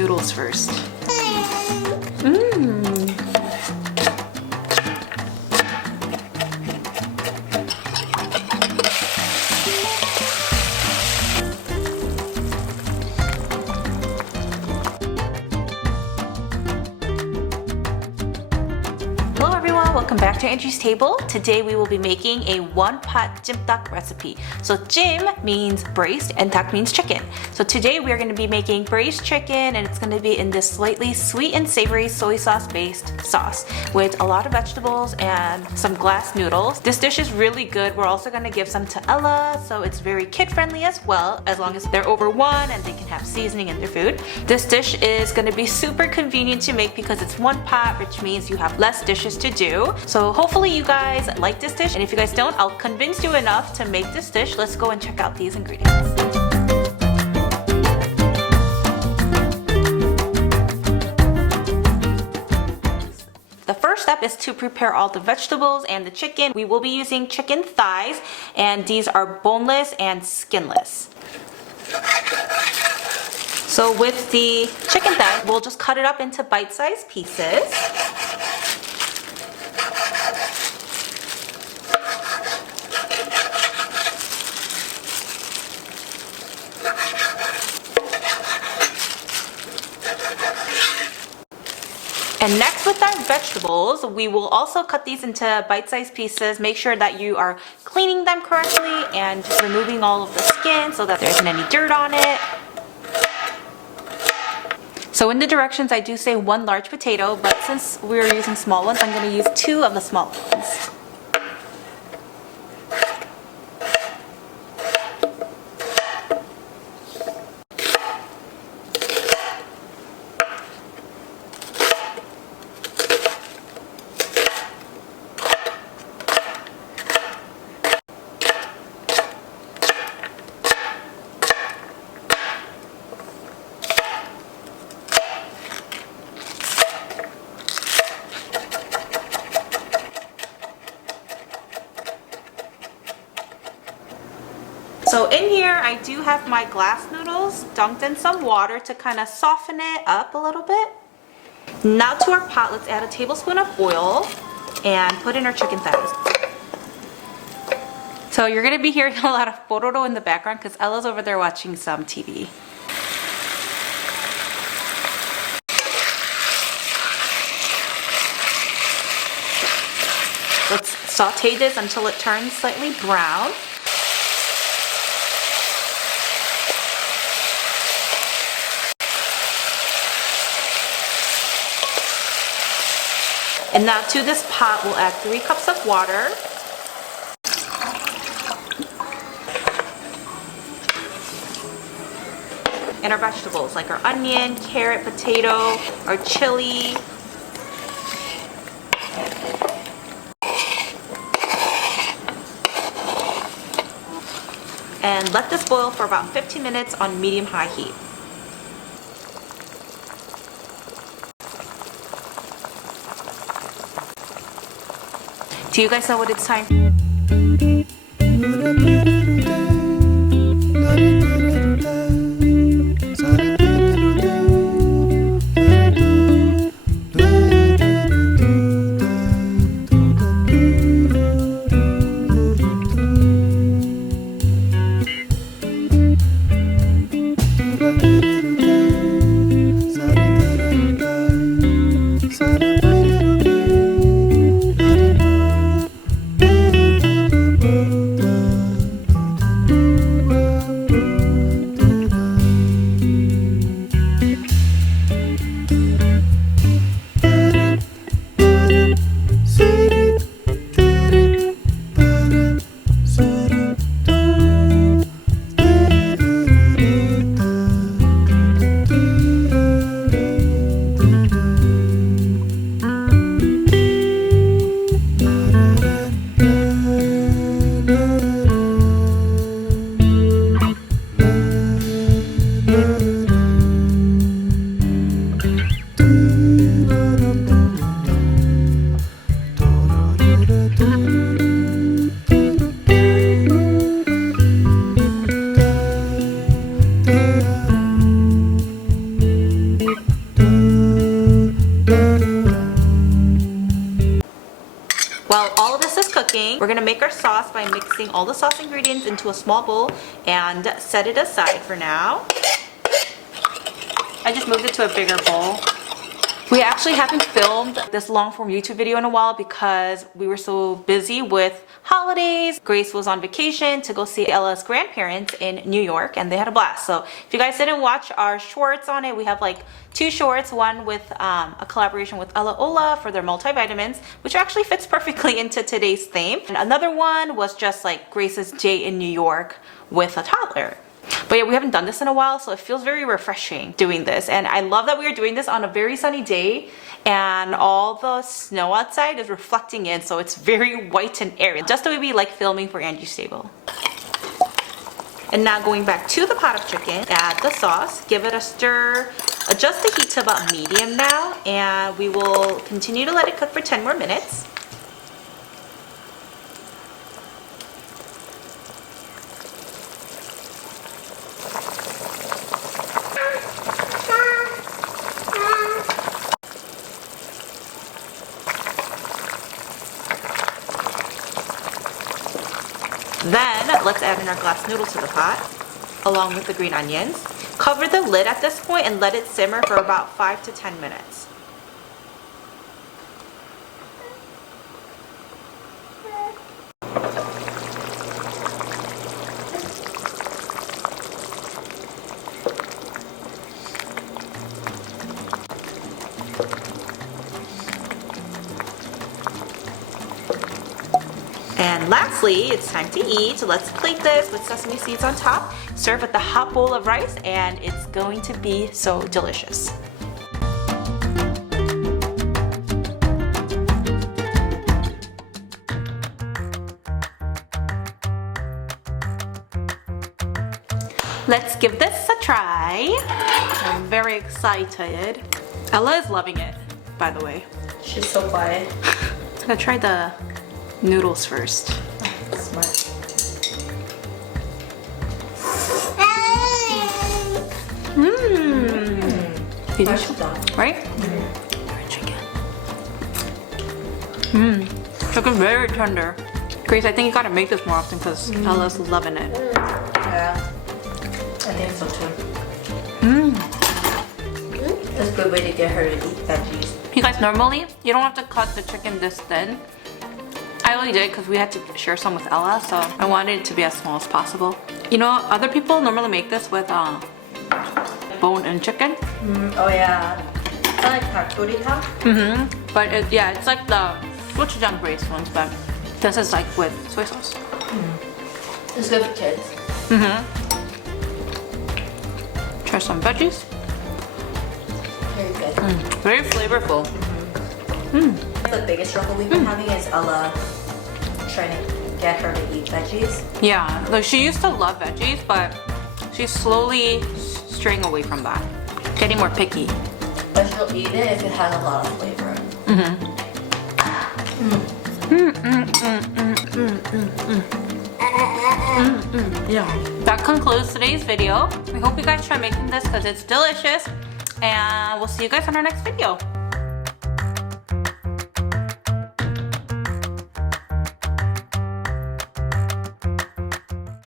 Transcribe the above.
noodles first. Mmm. Hello everyone, welcome back to Angie's Table. Today we will be making a one-pot Jjimdak recipe. So Jjim means braised and dak means chicken. So today we are going to be making braised chicken, and it's going to be in this slightly sweet and savory soy sauce based sauce with a lot of vegetables and some glass noodles. This dish is really good. We're also going to give some to Ella, so it's very kid friendly as well, as long as they're over 1 and they can have seasoning in their food. This dish is going to be super convenient to make because it's one pot, which means you have less dishes to do. So hopefully you guys like this dish, and if you guys don't, I'll convince you enough to make this dish. Let's go and check out these ingredients. The first step is to prepare all the vegetables and the chicken. We will be using chicken thighs, and these are boneless and skinless. So with the chicken thigh, we'll just cut it up into bite-sized pieces. And next, with our vegetables, we will also cut these into bite-sized pieces. Make sure that you are cleaning them correctly and just removing all of the skin so that there isn't any dirt on it. So in the directions, I do say 1 large potato, but since we're using small ones, I'm going to use 2 of the small ones. So in here, I do have my glass noodles dunked in some water to kind of soften it up a little bit. Now to our pot, let's add a tablespoon of oil and put in our chicken thighs. So you're going to be hearing a lot of pororo in the background because Ella's over there watching some TV. Let's saute this until it turns slightly brown. And now to this pot, we'll add 3 cups of water. And our vegetables, like our onion, carrot, potato, our chili. And let this boil for about 15 minutes on medium-high heat. Do you guys know what it's time? cooking. We're gonna make our sauce by mixing all the sauce ingredients into a small bowl and set it aside for now. I just moved it to a bigger bowl. We actually haven't filmed this long form YouTube video in a while because we were so busy with holidays. Grace was on vacation to go see Ella's grandparents in New York and they had a blast. So if you guys didn't watch our shorts on it, we have like 2 shorts, one with a collaboration with Ella Ola for their multivitamins, which actually fits perfectly into today's theme. And another one was just like Grace's day in New York with a toddler. But yeah, we haven't done this in a while, so it feels very refreshing doing this. And I love that we are doing this on a very sunny day and all the snow outside is reflecting in, so it's very white and airy. Just the way we like filming for Angie's Table. And now going back to the pot of chicken, add the sauce, give it a stir, adjust the heat to about medium now, and we will continue to let it cook for 10 more minutes. Then let's add in our glass noodle to the pot, along with the green onions. Cover the lid at this point and let it simmer for about 5 to 10 minutes. And lastly, it's time to eat. So let's plate this with sesame seeds on top. Serve with the hot bowl of rice and it's going to be so delicious. Let's give this a try. I'm very excited. Ella is loving it, by the way. She's so quiet. I'm gonna try the noodles first. Smart. Delicious, right? Chicken. Chicken very tender. Grace, I think you gotta make this more often because Ella's loving it. Yeah, I think so too. That's a good way to get her to eat veggies. You guys, normally you don't have to cut the chicken this thin. I only did because we had to share some with Ella, so I wanted it to be as small as possible. You know, other people normally make this with bone-in chicken. Oh yeah. It's like paprika. But yeah, it's like the gochujang braised ones, but this is like with soy sauce. It's good for kids. Try some veggies. Very good. Very flavorful. The biggest struggle we've been having is Ella trying to get her to eat veggies. Yeah, like she used to love veggies, but she's slowly straying away from that. Getting more picky. But she'll eat it if it has a lot of flavor. Yeah. That concludes today's video. We hope you guys try making this because it's delicious. And we'll see you guys on our next video.